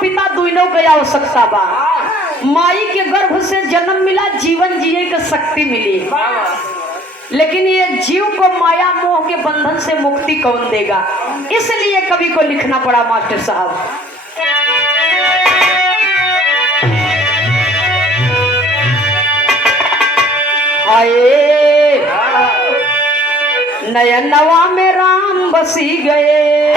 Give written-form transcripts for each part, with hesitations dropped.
पिता दोनों के आवश्यकता बा। माई के गर्भ से जन्म मिला, जीवन जिए की शक्ति मिली, लेकिन ये जीव को माया मोह के बंधन से मुक्ति कौन देगा? इसलिए कवि को लिखना पड़ा मास्टर साहब। हाय नयनवा में राम बसी गए,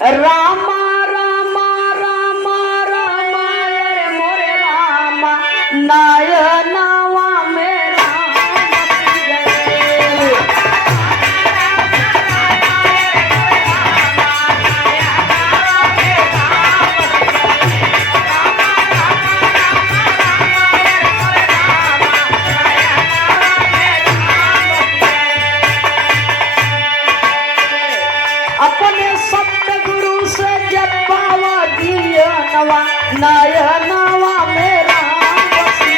रामा रामा रामा रामा रे मोरे रामा, नयनवा में राम बसी गए। अपने सतगुरु से जब पावा दिया नवा, नयनवा में राम बसी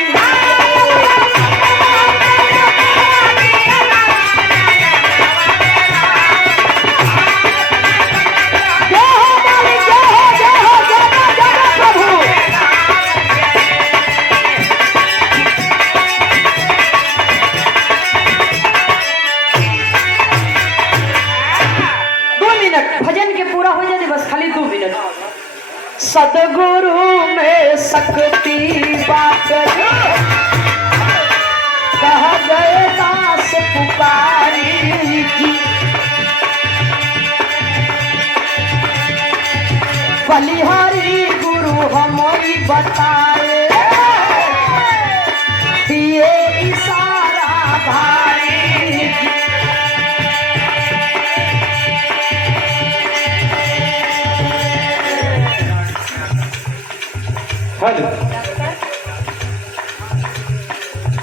भजन के पूरा हो जाए बस खाली 2 मिनट। सदगुरु में शक्ति बात कह गए दास पुकारी की, बलिहारी गुरु हमें बताए, दिए इशारा भाई की।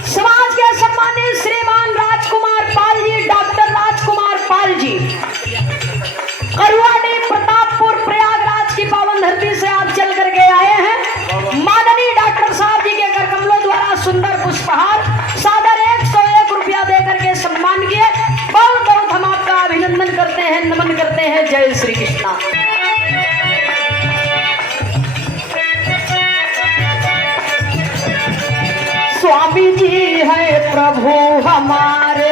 समाज के सम्मानित श्रीमान राजकुमार पाल जी, डॉक्टर राजकुमार पाल जी, करुआडी प्रतापपुर प्रयागराज की पावन धरती से आप चल करके आए हैं। माननीय डॉक्टर साहब जी के कर कमलों द्वारा सुंदर पुष्पहार सादर 101 रुपया देकर के सम्मान किए। बहुत बहुत हम आपका अभिनंदन करते हैं, नमन करते हैं। जय श्री कृष्णा। स्वामी जी है प्रभु हमारे,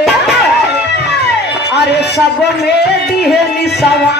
अरे सब में दिहे निसवा